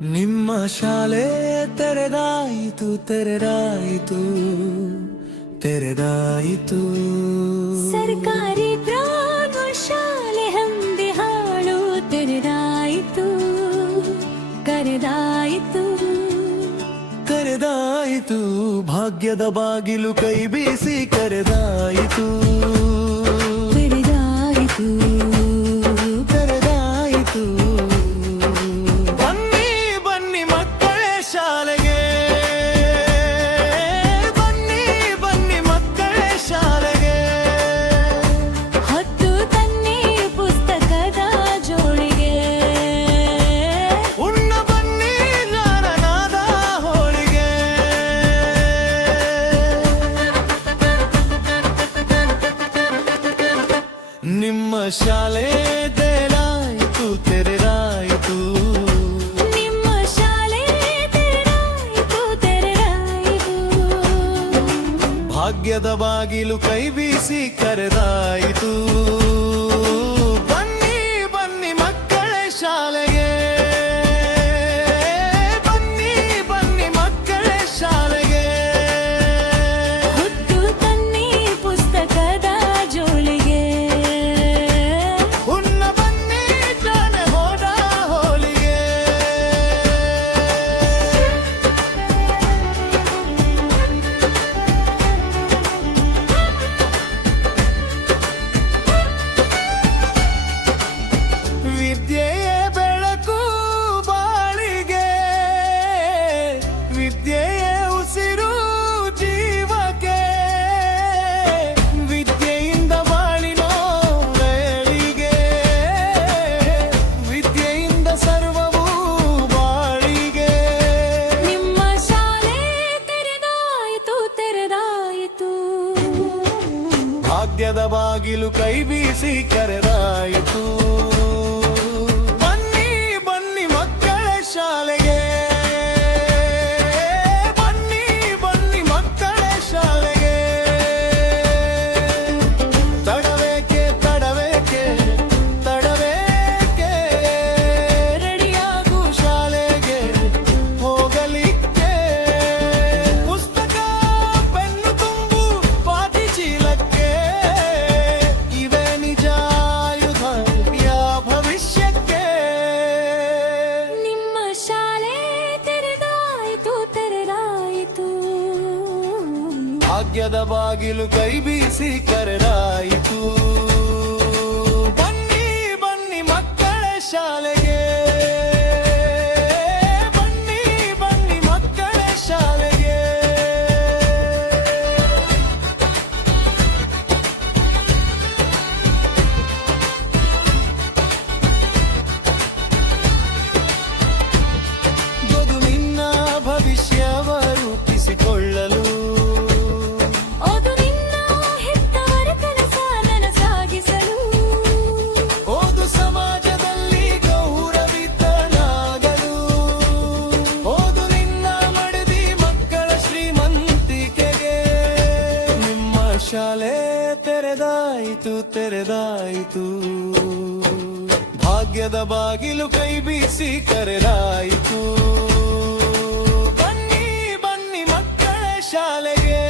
ನಿಮ್ಮ ಶಾಲೆ ತೆರೆದಾಯಿತು ತೆರೆದಾಯಿತು ತೆರೆದಾಯಿತು. ಸರ್ಕಾರಿ ಪ್ರೌಢಶಾಲೆ ಹಂದಿಹಾಳು ತೆರೆದಾಯಿತು ಕರೆದಾಯಿತು ಕರೆದಾಯಿತು. ಭಾಗ್ಯದ ಬಾಗಿಲು ಕೈ ಬೀಸಿ ಕರೆದಾಯಿತು ತೆರೆದಾಯಿತು ಕರೆದಾಯಿತು. ಬನ್ನಿ ಬನ್ನಿ ಮಕ್ಕಳೇ ಶಾಲೆಗೆ, ಬನ್ನಿ ಬನ್ನಿ ಮಕ್ಕಳೇ ಶಾಲೆಗೆ. ಹೊತ್ತು ತನ್ನಿ ಪುಸ್ತಕದ ಜೋಳಿಗೆ, ಉಣ್ಣ ಬನ್ನಿ ಜ್ಞಾನನಾದ ಹೋಳಿಗೆ. ನಿಮ್ಮ ಶಾಲೆ ತೆರೆದಾಯಿತು ತೆರೆದಾಯಿತು. ನಿಮ್ಮ ಶಾಲೆ ತೆರೆದಾಯಿತು ತೆರೆದಾಯಿತು. ಭಾಗ್ಯದ ಬಾಗಿಲು ಕೈ ಬೀಸಿ ಕರೆದಾಯಿತು. ಬನ್ನಿ ಬನ್ನಿ ಮಕ್ಕಳೇ ಶಾಲೆಗೆ, ಬನ್ನಿ ಬನ್ನಿ ಮಕ್ಕಳೇ ಶಾಲೆಗೆ. ಹೊತ್ತು ತನ್ನಿ ಪುಸ್ತಕದ ಜೋಳಿಗೆ, ಉಣ್ಣ ಬನ್ನಿ ಜ್ಞಾನ ಹೋದ ಹೋಳಿಗೆ. ವಿದ್ಯೆಯೇ ಬೆಳಕು ಬಾಳಿಗೆ, ವಿದ್ಯೆಯೇ ಉಸಿರು ಜೀವಕ್ಕೆ. ವಿದ್ಯೆಯಿಂದ ಬಾಳಿನೋ ಬೆಳಿಗೆ, ವಿದ್ಯೆಯಿಂದ ಸರ್ವವೂ ಬಾಳಿಗೆ. ನಿಮ್ಮ ಶಾಲೆ ತೆರೆದಾಯಿತು ತೆರೆದಾಯಿತು. ಭಾಗ್ಯದ ಬಾಗಿಲು ಕೈ ಬೀಸಿ ಕರೆದಾಯಿತು. ಬನ್ನಿ ಬನ್ನಿ ಮಕ್ಕಳೇ ಶಾಲೆಗೆ, ಬನ್ನಿ ಬನ್ನಿ ಮಕ್ಕಳೇ ಶಾಲೆಗೆ. ತಡವೇಕೆ ತಡವೇಕೆ ತಡವೇಕೆ, ರೆಡಿಯಾಗು ಶಾಲೆಗೆ ಹೋಗಲಿಕ್ಕೆ. ಪುಸ್ತಕ ಪೆನ್ನು ತುಂಬು ಪಾಟಿ ಚೀಲಕ್ಕೆ, ಇವೇ ನಿಜ ಆಯುಧ ಯಾ ಭವಿಷ್ಯಕ್ಕೆ. ನಿಮ್ಮ ಶಾಲೆ ತೆರೆದಾಯಿತು ತೆರೆದಾಯಿತು. ಭಾಗ್ಯದ ಬಾಗಿಲು ಕೈ ಬೀಸಿ ಕರೆದಾಯಿತು. ಬನ್ನಿ ಬನ್ನಿ ಮಕ್ಕಳೇ ಶಾಲೆಗೆ, ಬನ್ನಿ ಬನ್ನಿ ಮಕ್ಕಳೇ ಶಾಲೆಗೆ. ಓದು ನಿನ್ನ ಭವಿಷ್ಯವ ರೂಪಿಸಿಕೊಳ್ಳಲು, ಓದು ನಿನ್ನ ಹೆತ್ತವರ ಕನಸ ನನಸಾಗಿಸಲು. ಓದು ಸಮಾಜದಲ್ಲಿ ಗೌರವಿತನಾಗಲು. ಓದು ನಿನ್ನ ಮಡದಿ ಮಕ್ಕಳ ಶ್ರೀಮಂತಿಕೆಗೆ. ನಿಮ್ಮ ಶಾಲೆ ತೆರೆದಾಯಿತು ತೆರೆದಾಯಿತು. ಭಾಗ್ಯದ ಬಾಗಿಲು ಕೈ ಬೀಸಿ ಕರೆದಾಯಿತು. ಬನ್ನಿ ಬನ್ನಿ ಮಕ್ಕಳೇ ಶಾಲೆಗೆ.